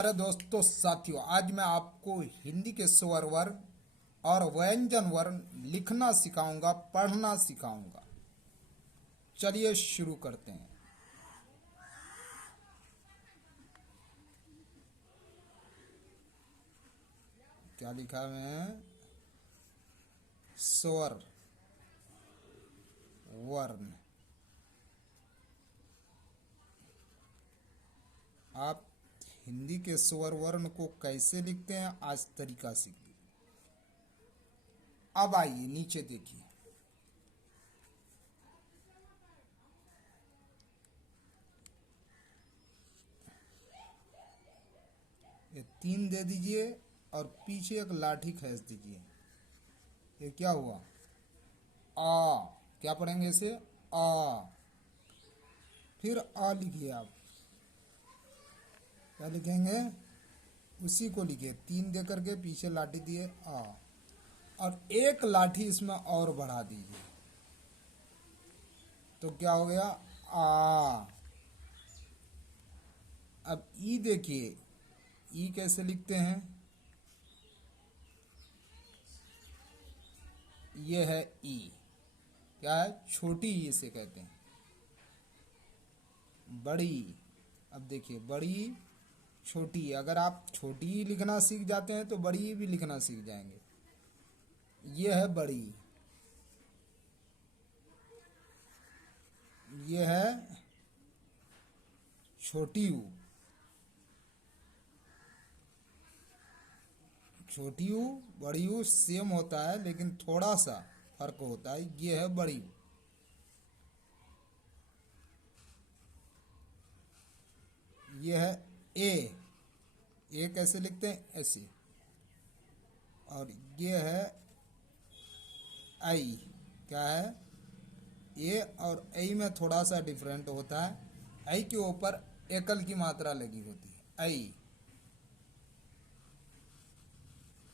अरे दोस्तों साथियों, आज मैं आपको हिंदी के स्वर वर्ण और व्यंजन वर्ण लिखना सिखाऊंगा, पढ़ना सिखाऊंगा। चलिए शुरू करते हैं। क्या लिखा है? स्वर वर्ण। आप हिंदी के स्वर वर्ण को कैसे लिखते हैं, आज तरीका सीखिए। अब आइए नीचे देखिए। ये 3 दे दीजिए और पीछे एक लाठी खींच दीजिए। ये क्या हुआ? आ। क्या पढ़ेंगे इसे? आ। फिर आ लिखिए। आप क्या लिखेंगे? उसी को लिखिए। 3 दे करके पीछे लाठी दिए आ, और एक लाठी इसमें और बढ़ा दीजिए तो क्या हो गया? आ। अब ई देखिए, ई कैसे लिखते हैं? ये है ई। क्या है? छोटी ई इसे कहते हैं। बड़ी। अब देखिए, बड़ी छोटी। अगर आप छोटी ई लिखना सीख जाते हैं तो बड़ी ई भी लिखना सीख जाएंगे। ये है बड़ी। ये है छोटी ऊ। छोटी ऊ बड़ी ऊ सेम होता है, लेकिन थोड़ा सा फर्क होता है। ये है बड़ी ऊ। ये है ए। ए कैसे लिखते हैं? ऐसे। और ये है आई। क्या है? ए और आई में थोड़ा सा डिफरेंट होता है। आई के ऊपर एकल की मात्रा लगी होती है। आई।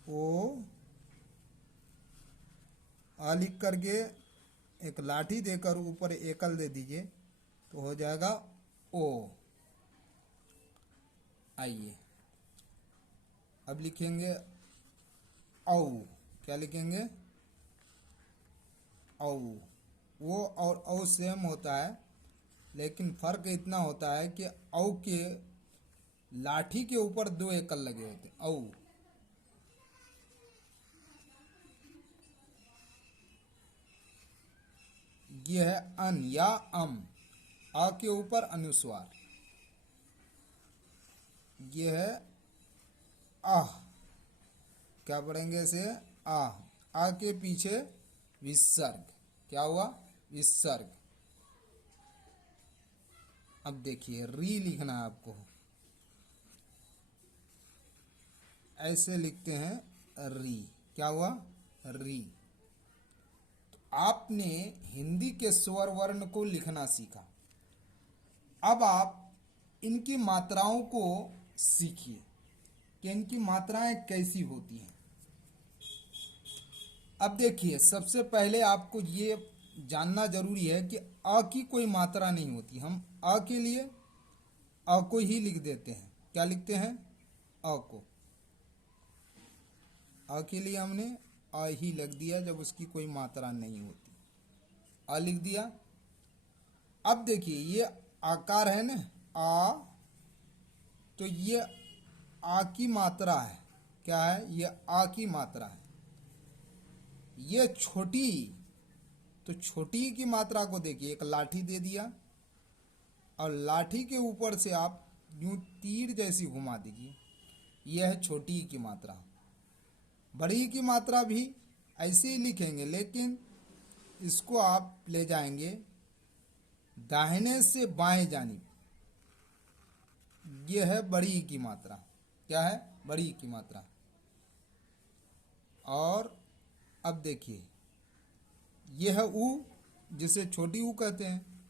ओ आ लिख करके एक लाठी देकर ऊपर एकल दे दीजिए तो हो जाएगा ओ। आइए अब लिखेंगे औ। क्या लिखेंगे? औ। वो और औ सेम होता है, लेकिन फर्क इतना होता है कि औ के लाठी के ऊपर 2 एकल लगे होते हैं। औ। ये है अन या अम। आ के ऊपर अनुस्वार। ये है आह। क्या पढ़ेंगे इसे? आह। आ के पीछे विसर्ग। क्या हुआ? विसर्ग। अब देखिए, री लिखना है आपको। ऐसे लिखते हैं री। क्या हुआ? री। तो आपने हिंदी के स्वर वर्ण को लिखना सीखा। अब आप इनकी मात्राओं को सीखिए कि इनकी मात्राएं कैसी होती हैं। अब देखिए, सबसे पहले आपको ये जानना जरूरी है कि अ की कोई मात्रा नहीं होती। हम अ के लिए अ को ही लिख देते हैं। क्या लिखते हैं? अ को। अ के लिए हमने अ ही लिख दिया जब उसकी कोई मात्रा नहीं होती। अ लिख दिया। अब देखिए, ये आकार है ना, आ। तो ये आ की मात्रा है। क्या है? ये आ की मात्रा है। ये छोटी, तो छोटी की मात्रा को देखिए, एक लाठी दे दिया और लाठी के ऊपर से आप यूं तीर जैसी घुमा दीजिए। यह है छोटी की मात्रा। बड़ी की मात्रा भी ऐसे ही लिखेंगे, लेकिन इसको आप ले जाएंगे दाहिने से बाएं जानिब। यह है बड़ी की मात्रा। क्या है? बड़ी की मात्रा। और अब देखिए, यह है ऊ, जिसे छोटी ऊ कहते हैं।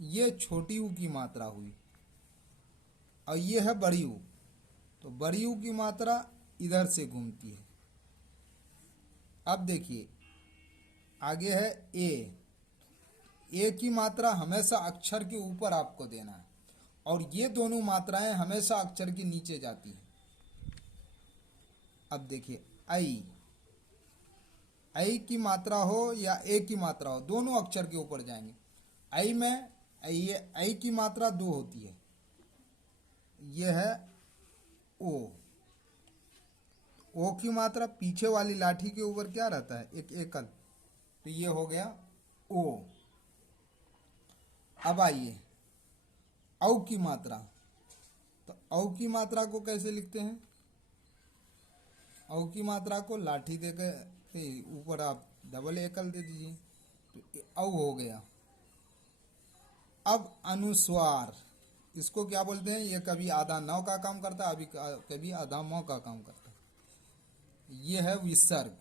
यह छोटी ऊ की मात्रा हुई। और यह है बड़ी ऊ। तो बड़ी ऊ की मात्रा इधर से घूमती है। अब देखिए, आगे है ए। ए की मात्रा हमेशा अक्षर के ऊपर आपको देना है, और ये दोनों मात्राएं हमेशा अक्षर के नीचे जाती हैं। अब देखिए ऐ की मात्रा हो या ए की मात्रा हो, दोनों अक्षर के ऊपर जाएंगे। ऐ में ये ऐ की मात्रा 2 होती है, ये है ओ की मात्रा पीछे वाली लाठी के ऊपर क्या रहता है, एक एकल, तो ये हो गया ओ। अब आइए औ की मात्रा, तो औ की मात्रा को कैसे लिखते हैं? औ की मात्रा को लाठी देकर ऊपर आप डबल एकल दे दीजिए, तो औ हो गया। अब अनुस्वार, इसको क्या बोलते हैं? ये कभी आधा नौ का काम करता है, अभी कभी आधा मौ का काम करता है। ये है विसर्ग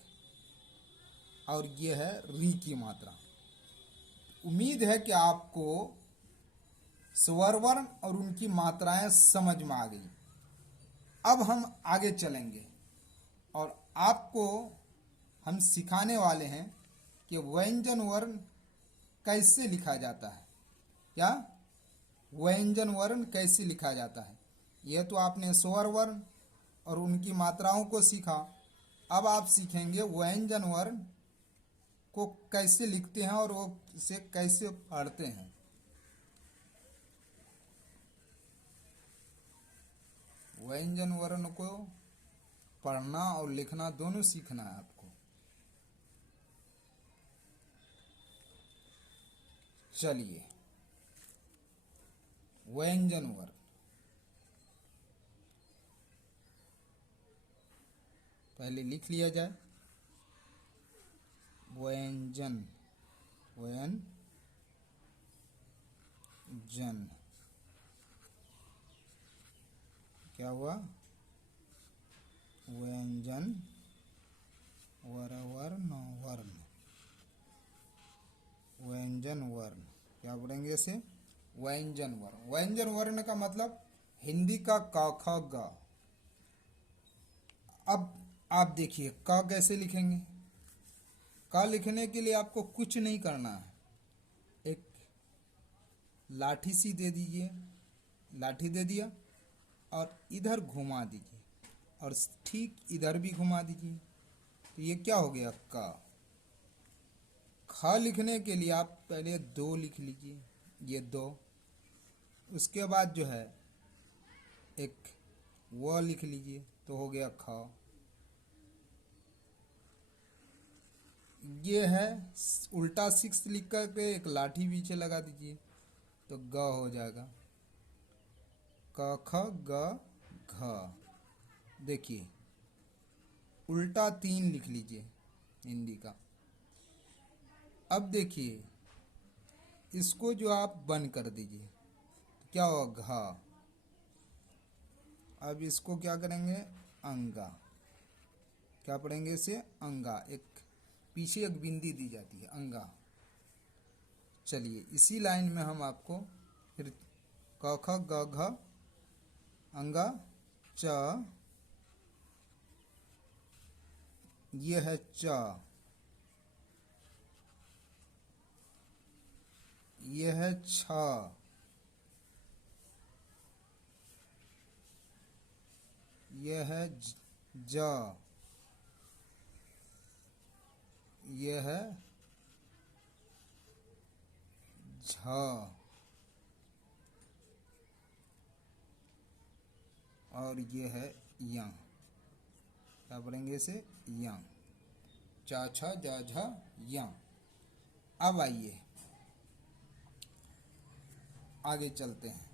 और ये है री की मात्रा। उम्मीद है कि आपको स्वर वर्ण और उनकी मात्राएं समझ में आ गई। अब हम आगे चलेंगे और आपको हम सिखाने वाले हैं कि व्यंजन वर्ण कैसे लिखा जाता है। क्या? व्यंजन वर्ण कैसे लिखा जाता है। यह तो आपने स्वर वर्ण और उनकी मात्राओं को सीखा। अब आप सीखेंगे व्यंजन वर्ण को कैसे लिखते हैं और वो इसे कैसे पढ़ते हैं। व्यंजन वर्ण को पढ़ना और लिखना दोनों सीखना है आपको। चलिए, व्यंजन वर्ण पहले लिख लिया जाए। व्यंजन, व्यंजन क्या हुआ? व्यंजन वर्ण, व्यंजन वर्ण क्या बोलेंगे इसे? व्यंजन वर्ण। व्यंजन वर्ण का मतलब हिंदी का क ख ग। अब आप देखिए क कैसे लिखेंगे। क लिखने के लिए आपको कुछ नहीं करना है, एक लाठी सी दे दीजिए, लाठी दे दिया और इधर घुमा दीजिए और ठीक इधर भी घुमा दीजिए, तो ये क्या हो गया? क। ख लिखने के लिए आप पहले 2 लिख लीजिए, ये 2। उसके बाद जो है एक व लिख लीजिए, तो हो गया ख। ये है उल्टा 6 लिख करके एक लाठी पीछे लगा दीजिए, तो ग हो जाएगा। क ख ग घ। देखिए उल्टा 3 लिख लीजिए हिंदी का। अब देखिए इसको जो आप बंद कर दीजिए, तो क्या होगा? घ। अब इसको क्या करेंगे? अंगा। क्या पढ़ेंगे इसे? अंगा। एक पीछे एक बिंदी दी जाती है, अंगा। चलिए इसी लाइन में हम आपको फिर क ख ग घ अंगा च, ये है च, ये है छ, ये है ज, ये है झ और ये है या। क्या पढ़ेंगे इसे? या। चा छ जा झ या। अब आइए आगे चलते हैं।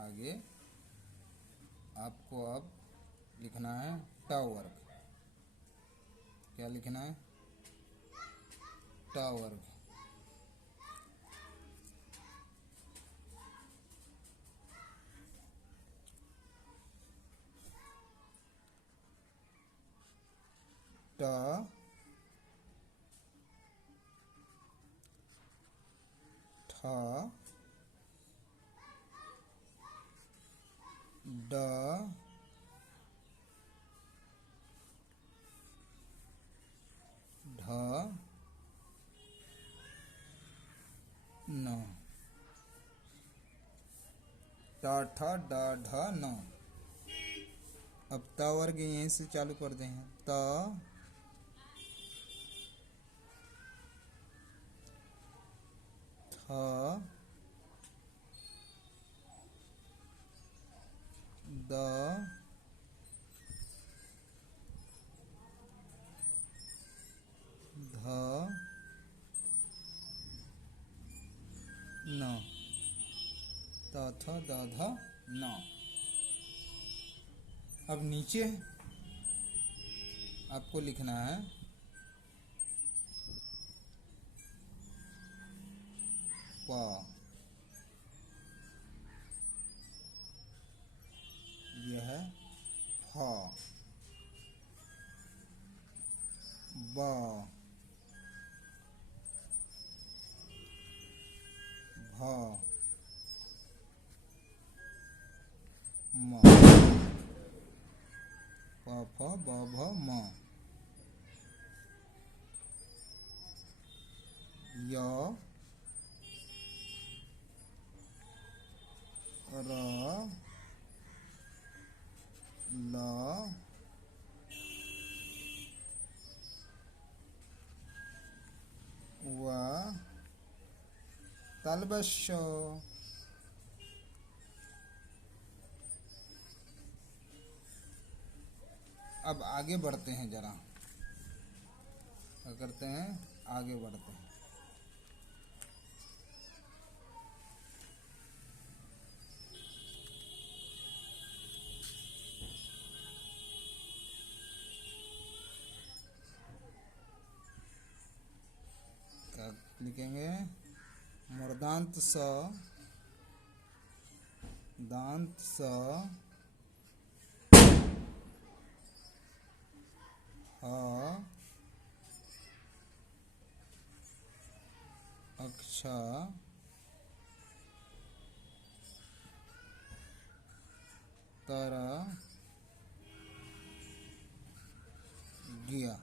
आगे आपको अब लिखना है ट वर्ग। क्या लिखना है? ट वर्ग। ट ठ ड ढ न, ट ठ ड ढ न। अब त वर्ग यहीं से चालू कर दें। त थ द ध न, त थ द ध न। अब नीचे आपको लिखना है प, यह है फ, ब, भ, म, प फ ब भ म, य र ल व तलबश्य। अब आगे बढ़ते हैं, जरा क्या करते हैं, आगे बढ़ते हैं। क्या लिखेंगे, मूर्धांत स, दांत स, ह, अक्ष, तर, गिया।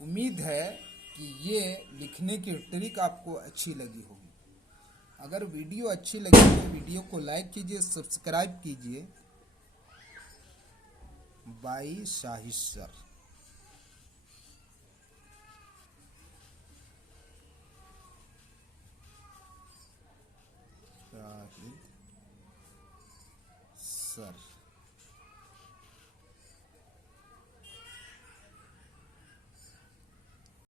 उम्मीद है कि ये लिखने की ट्रिक आपको अच्छी लगी होगी। अगर वीडियो अच्छी लगी तो वीडियो को लाइक कीजिए, सब्सक्राइब कीजिए। By Shahid sir.